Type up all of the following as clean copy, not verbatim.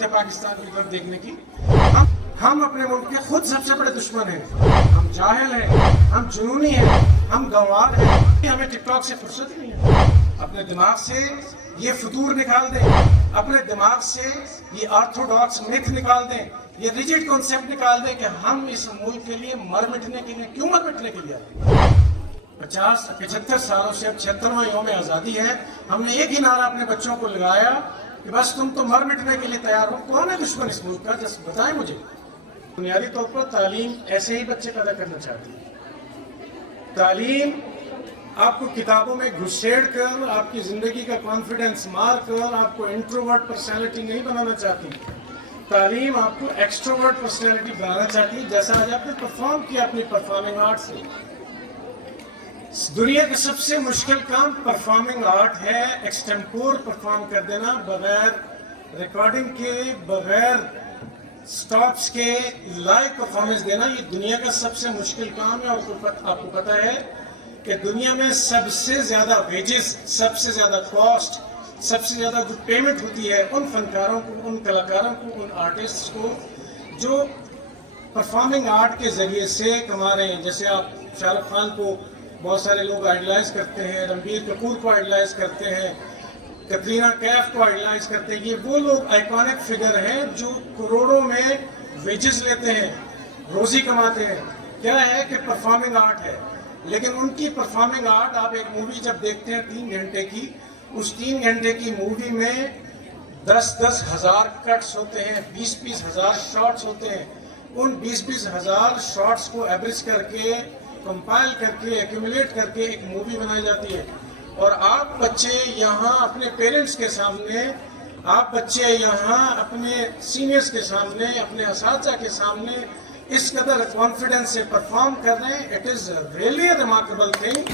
ضرورت ہے پاکستان کی طرف دیکھنے کی. ہم اپنے ملک کے خود سب سے بڑے دشمن ہیں. ہم جاہل ہیں, ہم جنونی ہیں, ہم گنوار ہیں. ہمیں ٹک ٹاک سے فرصت ہی نہیں ہے. اپنے دماغ سے یہ فطور نکال دیں, اپنے دماغ سے یہ آرتھوڈاکس میتھ نکال دیں, یہ ریجڈ کانسیپٹ نکال دیں کہ ہم اس ملک کے لیے مر مٹنے کے لیے, کیوں مر مٹنے کے لیے آتے ہیں. 75 سالوں سے اب 76واں یوم آزادی ہے. ہم نے ایک ہی نعرہ اپنے بچوں کو لگایا کہ بس تم تو مر مٹنے کے لیے تیار ہو. کون ہے دشمن اس ملک کا, جس بتائیں مجھے. بنیادی طور پر تعلیم ایسے ہی بچے پیدا کرنا چاہتی ہے. تعلیم آپ کو کتابوں میں گھسیڑ کر, آپ کی زندگی کا کانفیڈنس مار کر آپ کو انٹروورٹ پرسنالٹی نہیں بنانا چاہتی. تعلیم آپ کو ایکسٹروورٹ پرسنالٹی بنانا چاہتی ہے. جیسا آج آپ نے پرفارم کیا اپنی پرفارمنگ آرٹ سے. دنیا کا سب سے مشکل کام پرفارمنگ آرٹ ہے. ایکسٹمپور پرفارم کر دینا, بغیر ریکارڈنگ کے, بغیر سٹاپس کے لائیو پرفارمنس دینا, یہ دنیا کا سب سے مشکل کام ہے. اور آپ کو پتہ ہے کہ دنیا میں سب سے زیادہ ویجز, سب سے زیادہ کاسٹ, سب سے زیادہ جو پیمنٹ ہوتی ہے ان فنکاروں کو, ان کلاکاروں کو, ان آرٹسٹ کو جو پرفارمنگ آرٹ کے ذریعے سے کما رہے ہیں. جیسے آپ شاہ رخ خان کو بہت سارے لوگ آئیڈلائز کرتے ہیں, رنبیر کپور کو آئیڈلائز کرتے ہیں, کترینہ کیف کو آئیڈلائز کرتے ہیں. یہ وہ لوگ آئیکونک فگر ہیں جو کروڑوں میں ویجز لیتے ہیں, روزی کماتے ہیں. کیا ہے کہ پرفارمنگ آرٹ ہے. لیکن ان کی پرفارمنگ آرٹ, آپ ایک مووی جب دیکھتے ہیں 3 گھنٹے کی, اس 3 گھنٹے کی مووی میں 10 ہزار کٹس ہوتے ہیں, 20 ہزار شارٹس ہوتے ہیں. ان 20 ہزار شارٹس کو ایوریج کر کے, کمپائل کر کے, ایکومولیٹ کر کے ایک مووی بنائی جاتی ہے. اور آپ بچے یہاں اپنے پیرنٹس کے سامنے, آپ بچے یہاں اپنے سینئرز کے سامنے, اپنے اساتذہ کے سامنے اس قدر کانفیڈنس سے پرفارم کر رہے ہیں. It is really a remarkable thing.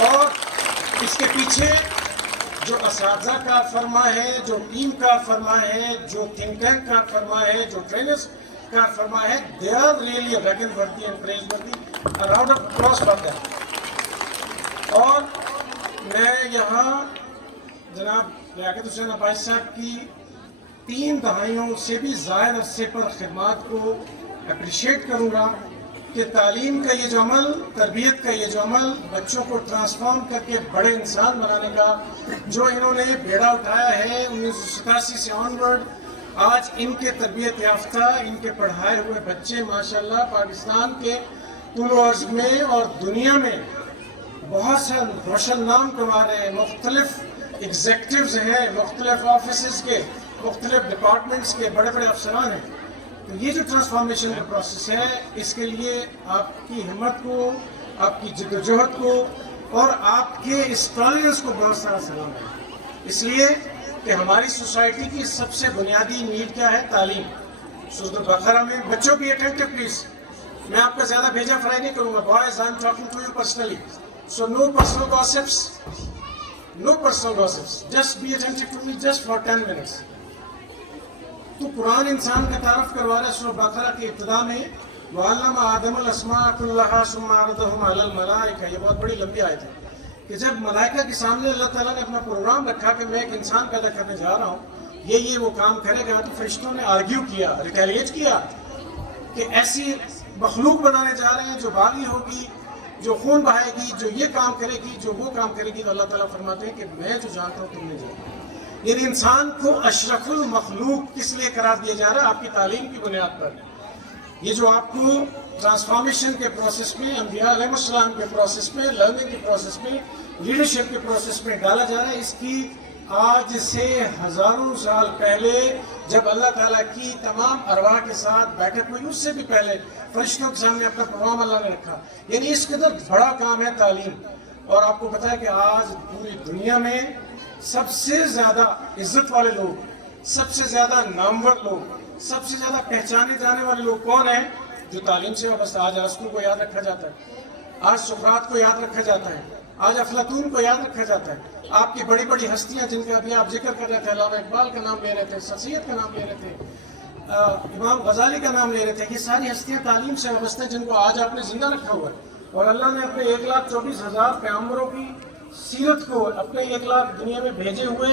اور اس کے پیچھے جو اساتذہ کا فرما ہے, جو ٹیم کا فرما ہے, جو تھنک ٹینک کا فرما ہے, جو ٹرینرز کا فرما ہے, they are really reckon worthy and praiseworthy. Round of applause for that. اور میں یہاں جناب لیاقت حسین عباسی صاحب کی 3 دہائیوں سے بھی زائد عرصے پر خدمات کو اپریشیٹ کروں گا کہ تعلیم کا یہ جو عمل, تربیت کا یہ جو عمل, بچوں کو ٹرانسفارم کر کے بڑے انسان بنانے کا جو انہوں نے بیڑا اٹھایا ہے 1987 سے آنورڈ, آج ان کے تربیت یافتہ, ان کے پڑھائے ہوئے بچے ماشاءاللہ پاکستان کے طول و عرض میں اور دنیا میں بہت سے روشن نام کما رہے ہیں. مختلف ایگزیکٹوز ہیں, مختلف آفیسز کے, مختلف ڈپارٹمنٹس کے بڑے بڑے افسران ہیں. تو یہ جو ٹرانسفارمیشن کا پروسیس ہے, اس کے لیے آپ کی ہمت کو, آپ کی جدوجہد کو اور آپ کے اس ٹالرنس کو بہت سارا سلام ہے. اس لیے کہ ہماری سوسائٹی کی سب سے بنیادی نیڈ کیا ہے؟ تعلیم. سورۃ البقرہ میں بچوں کی اٹینٹو پلیز. میں آپ کا زیادہ بھیجا فرائی نہیں کروں گا. Boys I am talking to you personally, so no personal gossips, no personal gossips, just be attentive to me just for 10 minutes. تو قرآن انسان کا تعارف کروا رہا ہے سورۃ البقرہ کی ابتدا میں, وَعَلَّمَ آدَمَ الْأَسْمَاءَ كُلَّهَا ثُمَّ عَرَضَهُمْ عَلَى الْمَلَائِكَةِ. یہ بہت بڑی لمبی آیت ہے کہ جب ملائکہ کے سامنے اللہ تعالیٰ نے اپنا پروگرام رکھا کہ میں ایک انسان پیدا کرنے جا رہا ہوں, یہ وہ کام کرے گا, تو فرشتوں نے آرگیو کیا, ریٹیلیٹ کیا کہ ایسی مخلوق بنانے جا رہے ہیں جو باغی ہوگی, جو خون بہائے گی, جو یہ کام کرے گی, جو وہ کام کرے گی. تو اللہ تعالیٰ فرماتے ہیں کہ میں جو جانتا ہوں تم نے جانا. یعنی انسان کو اشرف المخلوق کس لیے قرار دیا جا رہا ہے؟ آپ کی تعلیم کی بنیاد پر. یہ جو آپ کو ٹرانسفارمیشن کے پروسیس میں, انبیاء علیہ السلام کے پروسیس میں, لرننگ کے پروسیس میں, لیڈرشپ کے پروسیس میں ڈالا جا رہا ہے, اس کی آج سے ہزاروں سال پہلے جب اللہ تعالیٰ کی تمام ارواح کے ساتھ بیٹھک ہوئی, اس سے بھی پہلے فرشتوں کے سامنے اپنا پروگرام اللہ نے رکھا. یعنی اس قدر بڑا کام ہے تعلیم. اور آپ کو پتہ ہے کہ آج پوری دنیا میں سب سے زیادہ عزت والے لوگ, سب سے زیادہ نامور لوگ, سب سے زیادہ پہچانے جانے والے لوگ کون ہیں؟ جو تعلیم سے وابستہ. آج ارسطو کو یاد رکھا جاتا ہے, آج سقراط کو یاد رکھا جاتا ہے, آج افلاطون کو یاد رکھا جاتا ہے. آپ کی بڑی بڑی ہستیاں جن کا ابھی آپ ذکر کر رہے تھے, علامہ اقبال کا نام لے رہے تھے, سر سید کا نام لے رہے تھے, امام غزالی کا نام لے رہے تھے, یہ ساری ہستیاں تعلیم سے وابستہ ہیں جن کو آج آپ نے زندہ رکھا ہوا ہے. اور اللہ نے اپنے 1,24,000 پیغمبروں کی سیرت کو, اپنے 1 لاکھ دنیا میں بھیجے ہوئے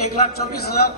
1,24,000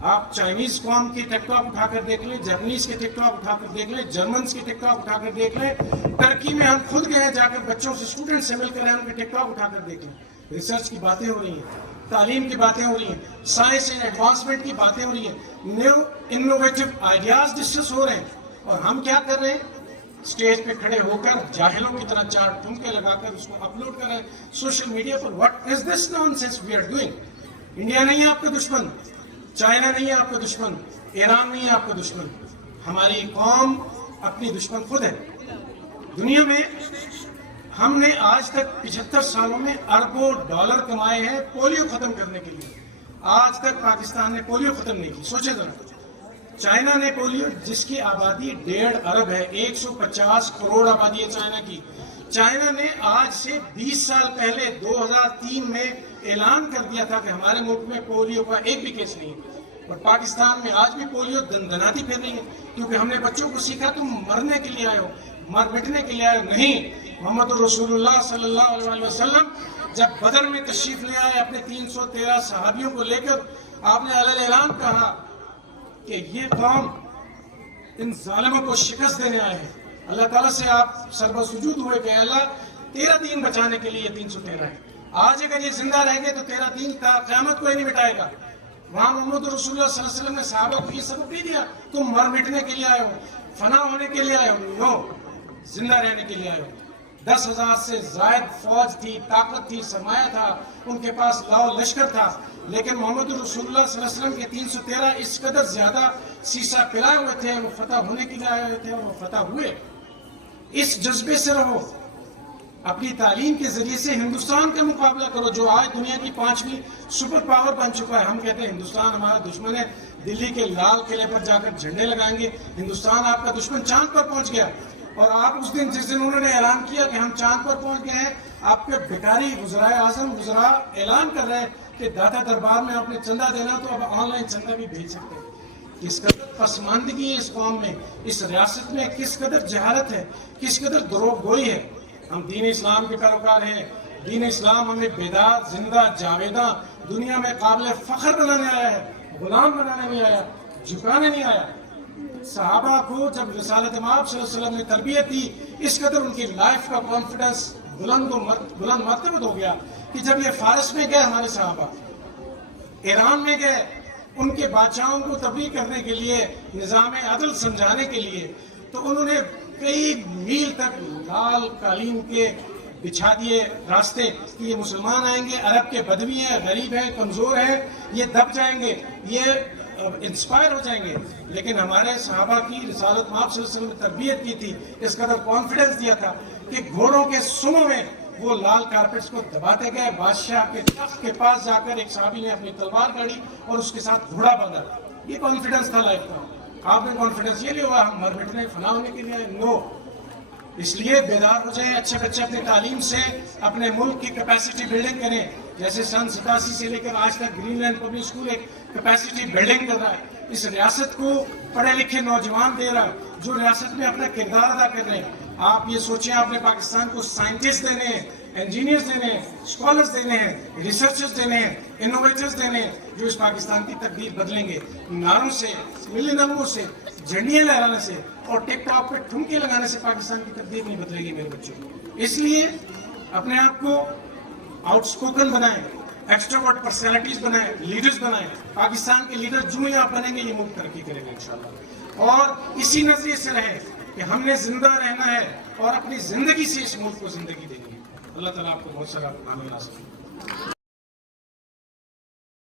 آپ چائنیز قوم کی ٹک ٹاک اٹھا کر دیکھ لیں, جاپنیز کے ٹک ٹاک اٹھا کر دیکھ لیں, جرمنس کی ٹک ٹاک اٹھا کر دیکھ لیں, ترکی میں ہم خود گئے جا کر بچوں سے, اسٹوڈنٹ سے مل کر ان کے ٹک ٹاک اٹھا کر دیکھ لیں. ریسرچ کی باتیں ہو رہی ہیں, تعلیم کی باتیں ہو رہی ہیں, سائنس اینڈ ایڈوانسمنٹ کی باتیں ہو رہی ہیں, نیو انوویٹو آئیڈیاز ڈسکس ہو رہے ہیں, اور ہم کیا کر رہے ہیں, اسٹیج پہ کھڑے ہو کر جاہلوں کی طرح چار ٹھمکے لگا کر اس کو اپلوڈ کر رہے ہیں سوشل میڈیا پر. What is this nonsense we are doing? India نہیں ہے آپ کا دشمن, چائنا نہیں ہے آپ کا دشمن, ایران نہیں ہے آپ کا دشمن, ہماری قوم اپنی دشمن خود ہے. دنیا میں ہم نے آج تک 75 سالوں میں اربوں ڈالر کمائے ہیں پولیو ختم کرنے کے لیے. آج تک پاکستان نے پولیو ختم نہیں کی. سوچے ذرا, چائنا نے پولیو, جس کی آبادی 1.5 ارب ہے, 150 کروڑ آبادی ہے چائنا کی, چائنا نے آج سے 20 سال پہلے 2003 میں اعلان کر دیا تھا کہ ہمارے ملک میں پولیو کا ایک بھی کیس نہیں ہے. اور پاکستان میں آج بھی پولیو دندناتی پھر رہی ہے, کیونکہ ہم نے بچوں کو سیکھا تم مرنے کے لیے آئے ہو, مر مٹنے کے لیے آئے ہو. نہیں, محمد رسول اللہ صلی اللہ علیہ وسلم جب بدر میں تشریف لے آئے اپنے 313 صحابیوں کو لے کر, آپ نے علیہ اعلان کہا کہ یہ قوم ان ظالموں کو شکست دینے آئے ہیں. اللہ تعالیٰ سے آپ سربہ سجود ہوئے کہ اللہ تیرا دین بچانے کے لیے یہ 313 ہے. آج اگر یہ زندہ رہ گئے تو تیرا دین قیامت کوئی نہیں مٹائے گا. وہاں محمد رسول اللہ صلی اللہ علیہ وسلم نے صحابہ کو یہ سبق نہیں دیا تم مر مٹنے کے لیے آئے ہو, فنا ہونے کے لیے آئے ہو. نو, زندہ رہنے کے لیے آئے ہو. 10,000 سے زائد فوج تھی, طاقت تھی, سرمایہ تھا, ان کے پاس لاؤ لشکر تھا, لیکن محمد رسول اللہ صلی اللہ علیہ وسلم کے 313 اس قدر زیادہ سیسا پلائے ہوئے تھے, وہ فتح ہونے کے لیے آئے ہوئے تھے, اور وہ فتح ہوئے. اس جذبے سے رہو, اپنی تعلیم کے ذریعے سے ہندوستان کا مقابلہ کرو جو آج دنیا کی 5ویں سپر پاور بن چکا ہے. ہم کہتے ہیں ہندوستان ہمارا دشمن ہے, دلی کے لال قلعے پر جا کر جھنڈے لگائیں گے, ہندوستان آپ کا دشمن چاند پر پہنچ گیا. اور آپ اس دن, جس دن انہوں نے اعلان کیا کہ ہم چاند پر پہنچ گئے ہیں, آپ کے بیکاری وزرائے اعظم وزراء اعلان کر رہے ہیں کہ داتا دربار میں آپ نے چندہ دینا تو اب آن لائن چندہ بھی بھیج سکتے ہیں. کس قدر پسماندگی ہے اس قوم میں, اس ریاست میں کس قدر جہالت ہے, کس قدر دروغ گوئی ہے. ہم دین اسلام کے پیروکار ہیں, دین اسلام ہمیں بیدار, زندہ, جاویداں, دنیا میں قابل فخر بنانے آیا ہے, غلام بنانے نہیں آیا, جھکانے نہیں آیا. صحابہ کو جب رسالت مآب صلی اللہ علیہ وسلم نے تربیت دی, اس قدر ان کی لائف کا کانفیڈنس بلند مرتبہ ہو گیا کہ جب یہ فارس میں گئے, ہمارے صحابہ ایران میں گئے, ان کے بادشاہوں کو تبلیغ کرنے کے لیے, نظام عدل سمجھانے کے لیے, تو انہوں نے کئی میل تک لال قالین کے بچھا دیے راستے کہ یہ مسلمان آئیں گے, عرب کے بدوی ہیں, غریب ہیں, کمزور ہیں, یہ دب جائیں گے, یہ انسپائر ہو جائیں گے. لیکن ہمارے صحابہ کی رسالت مآب صلی اللہ علیہ وسلم نے تربیت کی تھی, اس قدر کانفیڈنس دیا تھا کہ گھوڑوں کے سموں میں وہ لال کارپیٹس کو دباتے گئے. بادشاہ کے تخت کے پاس جا کر ایک صحابی نے اپنی تلوار گاڑی اور اس کے ساتھ گھوڑا باندھا. یہ کانفیڈنس تھا لائف کا. آپ نے کانفیڈنس یہ نہیں ہوا ہم مر مٹنے فنا ہونے کے لیے آئے. نو, اس لیے بیدار ہو جائیں, اچھے بچے اپنی تعلیم سے اپنے ملک کی کیپیسٹی بلڈنگ کریں. جیسے سن 87 سے لے کر آج تک گرین لینڈ پبلک اسکول ایک کیپیسٹی بلڈنگ کر رہا ہے. اس ریاست کو پڑھے لکھے نوجوان دے رہا ہے جو ریاست میں اپنا کردار ادا کر رہے ہیں. آپ یہ سوچیں, آپ نے پاکستان کو سائنٹسٹ دینے ہیں, انجینئرز دینے ہیں, اسکالرز دینے ہیں, ریسرچرز دینے ہیں, انوویٹرز دینے ہیں, جو اس پاکستان کی تقدیر بدلیں گے. نعروں سے, ملی نغموں سے, جھنڈیاں لہرانے سے اور ٹک ٹاک پہ ٹھمکے لگانے سے پاکستان کی تقدیر نہیں بدلے گی میرے بچوں. اس لیے اپنے آپ کو آؤٹ اسپوکن بنائیں, ایکسٹروورٹ پرسنالٹیز بنائیں, لیڈرز بنائیں. پاکستان کے لیڈر جو ہی آپ بنیں گے, یہ ملک ترقی کرے گا انشاءاللہ. اور اسی نظریے سے رہیں کہ ہم نے زندہ رہنا ہے اور اپنی زندگی سے اس ملک کو زندگی دینی ہے. اللہ تعالیٰ آپ کو بہت سارا آمین نصیب.